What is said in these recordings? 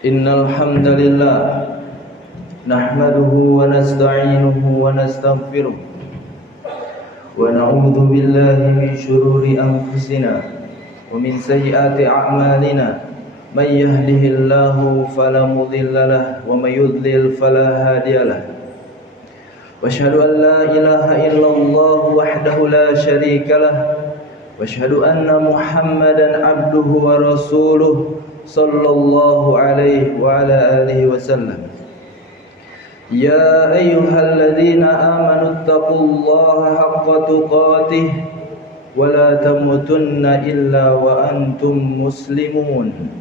Innal hamdalillah nahmaduhu wa nasta'inuhu wa nastaghfiruh wa na'udzu billahi min shururi anfusina wa min sayyiati a'malina may yahdihillahu fala mudilla lahu wa may yudlil fala hadiya lahu wa asyhadu an la ilaha illallah wahdahu la syarika lahu wa asyhadu anna Muhammadan abduhu wa rasuluh sallallahu alaihi wa ala alihi wasallam. Ya ayyuhalladzina amanu taqullaha haqqa tuqatih wa la tamutunna illa wa antum muslimun.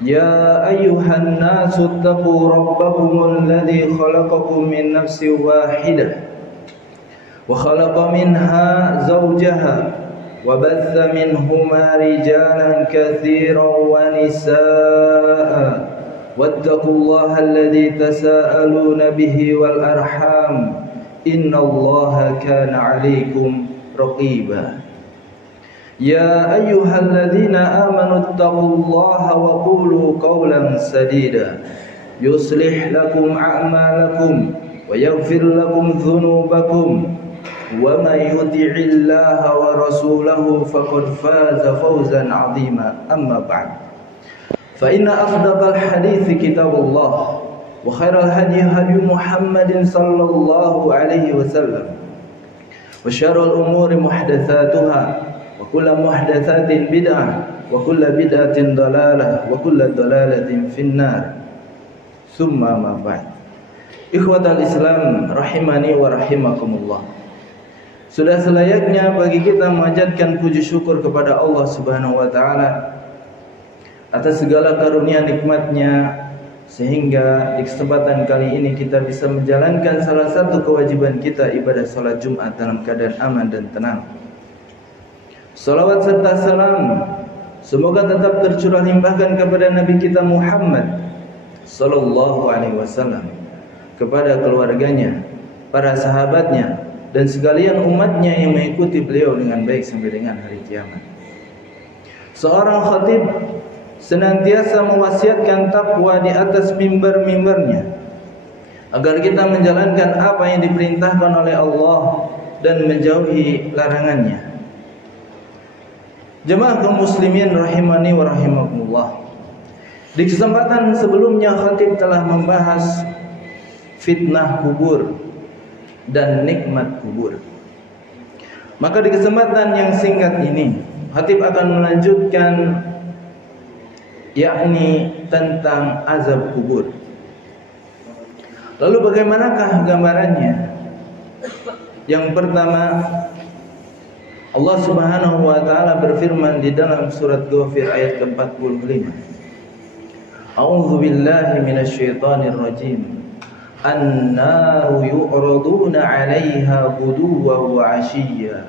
Ya ayyuhan nasu taqu rabbakumul ladzi khalaqakum min nafsin wahidah wa khalaqa minha zawjaha وبث منهما رجالا كثيرا ونساء واتقوا الله الذي تساءلون به والأرحام إن الله كان عليكم رقيبا يا أيها الذين آمنوا اتقوا الله وقولوا قولا سديدا يصلح لكم أعمالكم ويغفر لكم ذنوبكم وَمَن يُطِعِ اللَّهَ وَرَسُولَهُ فَقَدْ فَازَ فَوْزًا عَظِيمًا أَمَّا بَعْدُ فَإِنَّ أَصْدَقَ الْحَدِيثِ كِتَابُ اللَّهِ وَخَيْرَ الْهَدْيِ هَدْيُ مُحَمَّدٍ صَلَّى اللَّهُ عَلَيْهِ وَسَلَّمَ وَشَرَّ الْأُمُورِ مُحْدَثَاتُهَا وَكُلُّ مُحْدَثَةٍ بِدْعَةٌ وَكُلُّ بِدْعَةٍ ضَلَالَةٌ وَكُلُّ ضَلَالَةٍ فِي النَّارِ ثُمَّ مَا بَعْدُ Ikhwatal Islam rahimani wa rahimakumullah. Sudah selayaknya bagi kita memanjatkan puji syukur kepada Allah Subhanahu wa taala atas segala karunia nikmat-Nya sehingga di kesempatan kali ini kita bisa menjalankan salah satu kewajiban kita, ibadah salat Jumat dalam keadaan aman dan tenang. Salawat serta salam semoga tetap tercurah limpahkan kepada Nabi kita Muhammad sallallahu alaihi wasallam, kepada keluarganya, para sahabatnya, dan sekalian umatnya yang mengikuti beliau dengan baik sampai dengan hari kiamat. Seorang khatib senantiasa mewasiatkan takwa di atas mimbar-mimbarnya agar kita menjalankan apa yang diperintahkan oleh Allah dan menjauhi larangannya. Jemaah kaum muslimin rahimani wa rahimakumullah. Di kesempatan sebelumnya khatib telah membahas fitnah kubur dan nikmat kubur. Maka di kesempatan yang singkat ini khatib akan melanjutkan, yakni tentang azab kubur. Lalu bagaimanakah gambarannya? Yang pertama, Allah Subhanahu wa taala berfirman di dalam surat Ghafir ayat ke-45. A'udzu billahi minasyaitonir rajim. An-naru yu'raduna 'alaiha ghuduwwan wa 'ashiyyan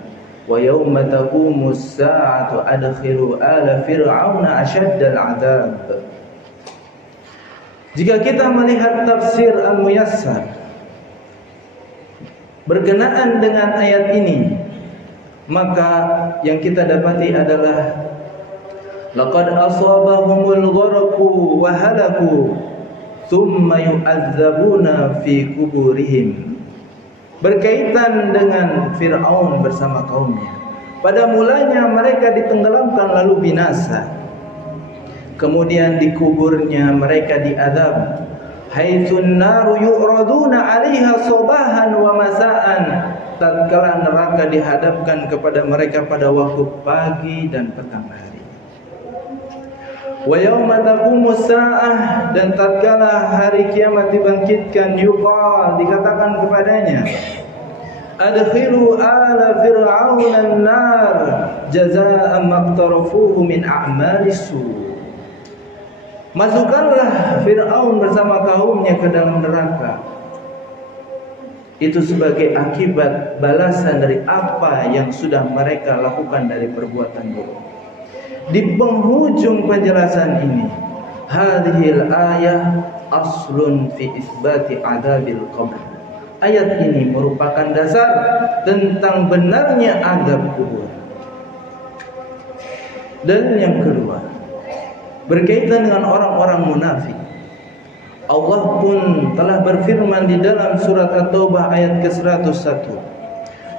wa yawma taqumus sa'atu adkhilu ala fir'auna asyaddal 'adzab. Jika kita melihat tafsir Al-Muyassar berkenaan dengan ayat ini, maka yang kita dapati adalah laqad asabahumul gharqu wa halaku thumma yu'adzabuna fi kuburihim. Berkaitan dengan Fir'aun bersama kaumnya. Pada mulanya mereka ditenggelamkan lalu binasa. Kemudian di kuburnya mereka diadab. Haitsun naru yu'raduna 'alaiha sabahan wa masa'an. Tatkala neraka dihadapkan kepada mereka pada waktu pagi dan petang hari. Wa yauma taqumus saah, dan tatkala hari kiamat dibangkitkan, yuqal, dikatakan kepadanya, adkhilu ala fir'auna an-nar jazaa'an maqtarafuhu min a'malis su'. Masukkanlah Fir'aun bersama kaumnya ke dalam neraka. Itu sebagai akibat balasan dari apa yang sudah mereka lakukan dari perbuatan buruk. Di penghujung penjelasan ini, hadhil ayah aslun fi isbati adabil qabr. Ayat ini merupakan dasar tentang benarnya azab kubur. Dan yang kedua, berkaitan dengan orang-orang munafik. Allah pun telah berfirman di dalam surat At-Taubah ayat ke-101.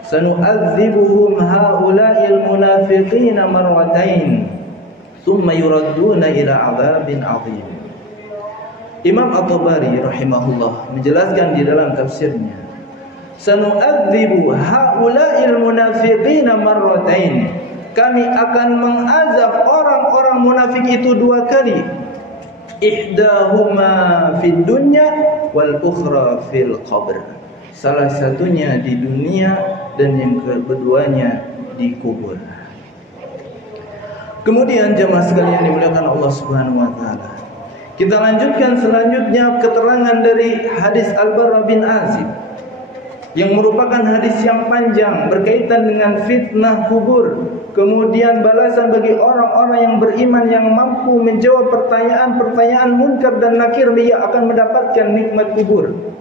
Sanu'adzibuhum haula'il munafiqina marratain thumma yuradduna ila 'adzabin 'adzim. Imam At-Tabari rahimahullah menjelaskan di dalam tafsirnya, sanu'adzibu haula'il munafiqina marratain. Kami akan mengazab orang-orang munafik itu 2 kali. Ihdahuma fid dunya wal ukhra fil qabr. Salah satunya di dunia dan yang keduanya di kubur. Kemudian jemaah sekalian dimuliakan Allah Subhanahu wa taala, kita lanjutkan selanjutnya keterangan dari hadis Al-Barra bin Azib yang merupakan hadis yang panjang berkaitan dengan fitnah kubur, kemudian balasan bagi orang-orang yang beriman yang mampu menjawab pertanyaan-pertanyaan munkar dan nakir, dia akan mendapatkan nikmat kubur.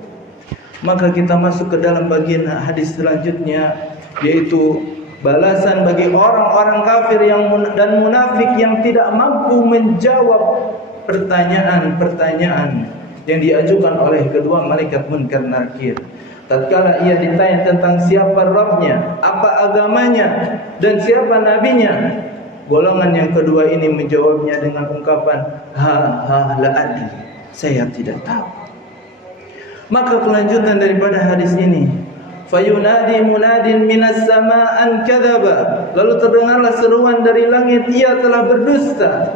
Maka kita masuk ke dalam bagian hadis selanjutnya, yaitu balasan bagi orang-orang kafir dan munafik yang tidak mampu menjawab pertanyaan-pertanyaan yang diajukan oleh kedua malaikat munkar nakir. Tatkala ia ditanya tentang siapa Rabbnya, apa agamanya, dan siapa nabinya, golongan yang kedua ini menjawabnya dengan ungkapan la adri, saya tidak tahu. Maka kelanjutan daripada hadis ini, fayunadi munadin minas sama'an kadzaba, lalu terdengarlah seruan dari langit, ia telah berdusta.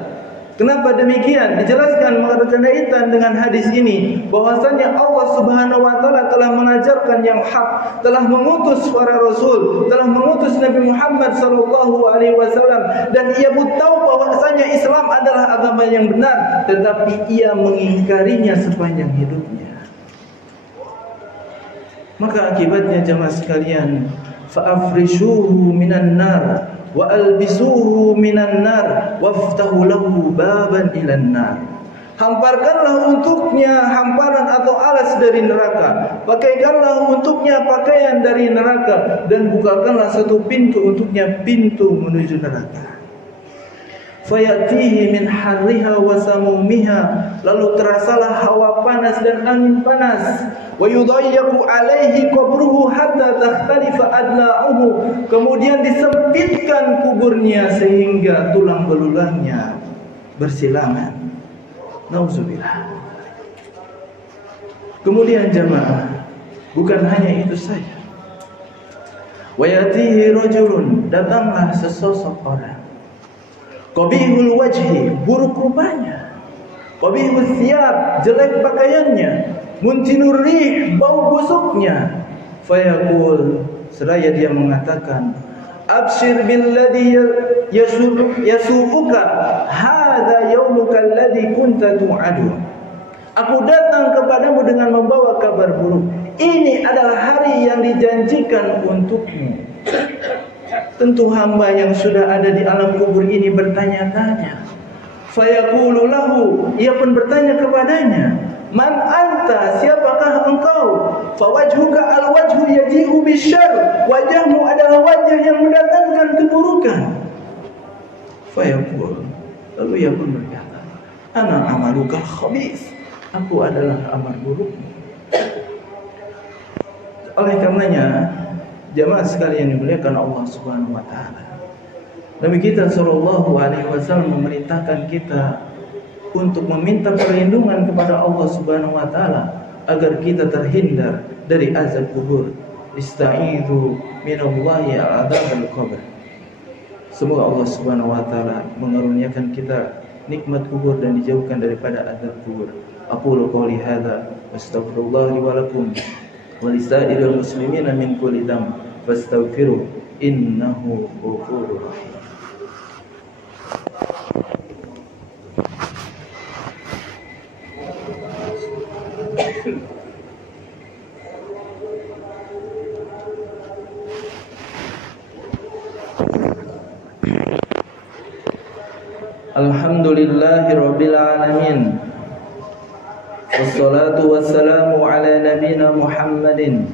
Kenapa demikian? Dijelaskan berkaitan dengan hadis ini bahwasanya Allah Subhanahu wa taala telah mengajarkan yang hak, telah mengutus para rasul, telah mengutus Nabi Muhammad sallallahu alaihi wasallam, dan ia pun tahu bahwasanya Islam adalah agama yang benar, tetapi ia mengingkarinya sepanjang hidupnya. Maka akibatnya jemaah sekalian, fa'afrishuhu minan nar wa albisuhu minan nar waftahu lahu baban ilan nar. Hamparkanlah untuknya hamparan atau alas dari neraka, pakaikanlah untuknya pakaian dari neraka, dan bukakanlah satu pintu untuknya, pintu menuju neraka. Fayatihi min harriha wa samumiha, lalu terasalah hawa panas dan angin panas. Wa yudayyaku alaihi qabruhu hatta takhtalifa adla'uhu, kemudian disempitkan kuburnya sehingga tulang belulangnya bersilangan. Nauzubillah. Kemudian jemaah, bukan hanya itu saja. Wa yatihi rajulun, datanglah sesosok orang, qabihul wajhi, buruk rupanya, qabihul thiyab, jelek pakaiannya, muntinur rih, bau busuknya. Fayaqul, seraya dia mengatakan, abshir billadhi yasu'uka, hadha yawmuka alladhi kunta tu'adu. Aku datang kepadamu dengan membawa kabar buruk. Ini adalah hari yang dijanjikan untukmu. Tentu hamba yang sudah ada di alam kubur ini bertanya-tanya. Fayaqulu lahu, ia pun bertanya kepadanya, man anta, siapakah engkau? Fawajhuka alwajhu yaji'u bisyarr, wajahmu adalah wajah yang mendatangkan keburukan. Fayaqul, lalu ia pun berkata, ana amaluka khabith, aku adalah amal burukmu. Oleh karenanya, jamaah sekalian dimuliakan Allah Subhanahu wa taala, Nabi kita sallallahu alaihi wasallam memerintahkan kita untuk meminta perlindungan kepada Allah Subhanahu wa taala agar kita terhindar dari azab kubur. Ista'idzu minallahi adzabal qabr. Semoga Allah Subhanahu wa taala mengaruniakan kita nikmat kubur dan dijauhkan daripada azab kubur. Aqulu qouli hadza wastaghfirullah li wa lakum wa lisairil muslimina min kulli dhanb fastaghfiru innahu ghafurur rahim. Alhamdulillahi rabbil alamin, wassalatu wassalamu ala nabina Muhammadin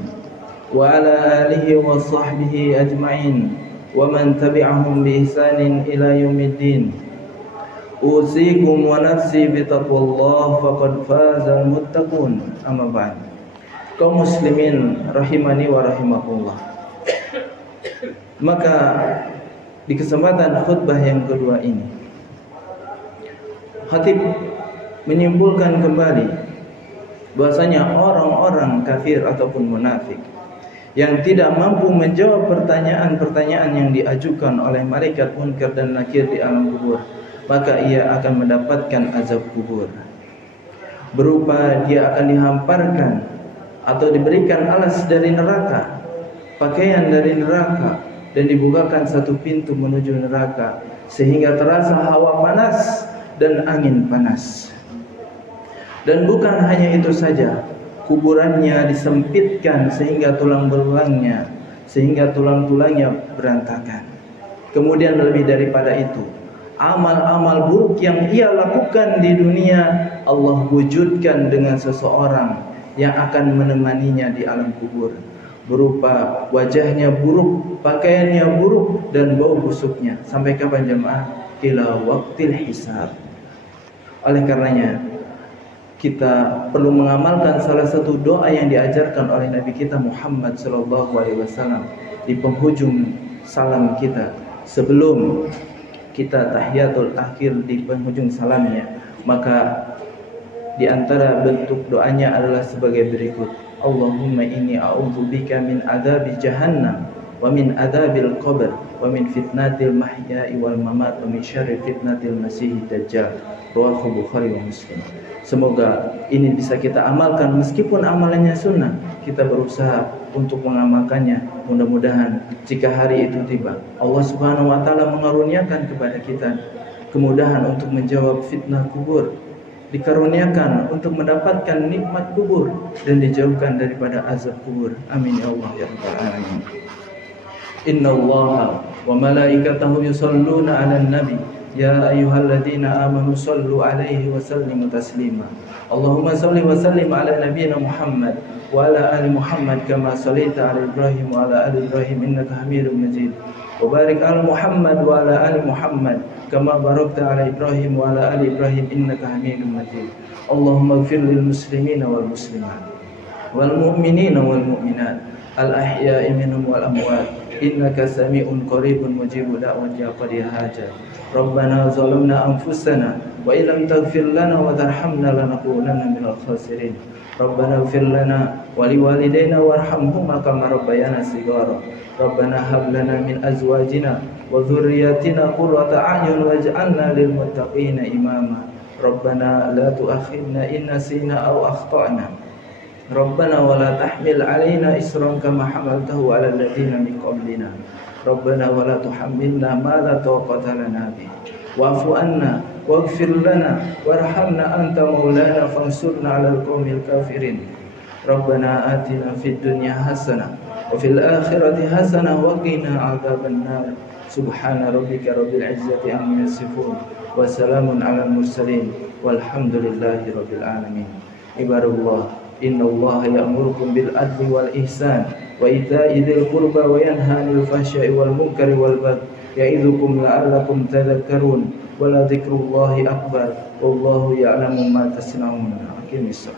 wa ala alihi wa sahbihi ajma'in wa man tabi'ahum bi ihsanin ila yaumiddin. Usikum wa nafsi bitaqwallah faqad fazal muttaqun. Amma ba'd. Kaum muslimin rahimani wa rahimakumullah. Maka di kesempatan khutbah yang kedua ini, khatib menyimpulkan kembali bahwasanya orang-orang kafir ataupun munafik yang tidak mampu menjawab pertanyaan-pertanyaan yang diajukan oleh malaikat munkar dan nakir di alam kubur, maka ia akan mendapatkan azab kubur, berupa dia akan dihamparkan atau diberikan alas dari neraka, pakaian dari neraka, dan dibukakan satu pintu menuju neraka, sehingga terasa hawa panas dan angin panas. Dan bukan hanya itu saja, kuburannya disempitkan sehingga tulang-tulangnya berantakan. Kemudian lebih daripada itu, amal-amal buruk yang ia lakukan di dunia Allah wujudkan dengan seseorang yang akan menemaninya di alam kubur, berupa wajahnya buruk, pakaiannya buruk, dan bau busuknya. Sampai kapan jemaah? Ila waqtil hisab. Oleh karenanya kita perlu mengamalkan salah satu doa yang diajarkan oleh Nabi kita Muhammad SAW di penghujung salam kita, sebelum kita tahiyatul akhir di penghujung salamnya. Maka di antara bentuk doanya adalah sebagai berikut: Allahumma inni a'udzubika min adzabi jahannam wa min adzabil qabr wa min fitnatil mahya'i wal mamat wa min syarri fitnatil masiihid dajjal. Rawahu Bukhari wa Muslim. Semoga ini bisa kita amalkan, meskipun amalannya sunnah, kita berusaha untuk mengamalkannya. Mudah-mudahan jika hari itu tiba, Allah Subhanahu wa taala mengaruniakan kepada kita kemudahan untuk menjawab fitnah kubur, dikaruniakan untuk mendapatkan nikmat kubur, dan dijauhkan daripada azab kubur. Amin ya Allah ya rabbal alamin. Innallaha wa malaikatahu yusholluna 'alan nabi ya ayyuhalladzina amanu shallu 'alaihi wa sallimu taslima. Allahumma shalli wa sallim 'ala nabiyyina Muhammad wa 'ala ali Muhammad kama shallaita 'ala Ibrahim wa 'ala ali Ibrahim innaka Hamidum Majid. Wa barik 'ala Muhammad wa 'ala ali Muhammad kama barakta 'ala Ibrahim wa 'ala ali Ibrahim innaka Hamidum Majid. Allahumma ighfir lil muslimina wal muslimat wal mu'minina wal mu'minat al ahya'i minhum wal amwat innaka sami'un qaribun mujibu da'wati qadi hajat. Rabbana zalamna anfusana wa illam taghfir lana wa tarhamna lanakunanna minal khasirin. Rabbana ighfir lana wa liwalidayna warhamhuma kama rabbayana shighara. Rabbana hab lana min azwajina wa dhurriyyatina qurrata a'yun waj'alna lil muttaqina imama. Rabbana la tu'akhidna in nasina aw akhtana. Rabbana wa la tahmil 'alaina isran kama hamaltahu 'alal ladzina min qablina. Rabbana wa la tuhammilna ma la taqata lana bih. Wa'fu 'anna waghfir lana warhamna anta maulana fansurna 'alal qaumil kafirin. Rabbana atina fid dunya hasanah wa fil akhirati hasanah wa qina 'adzaban nar. Subhana rabbika rabbil 'izzati amma yasifun wa salamun 'alal mursalin walhamdulillahi rabbil alamin. Ibadallah, innallaha ya'murukum bil adli wal ihsan wa ita'i dzil qurba wa yanha 'anil fahsya'i wal munkari wal baghi ya'idzukum la'allakum tadhakkarun. Wa la dzikrullahi akbar wallahu ya'lamu ma tasna'un. Aqimissalah.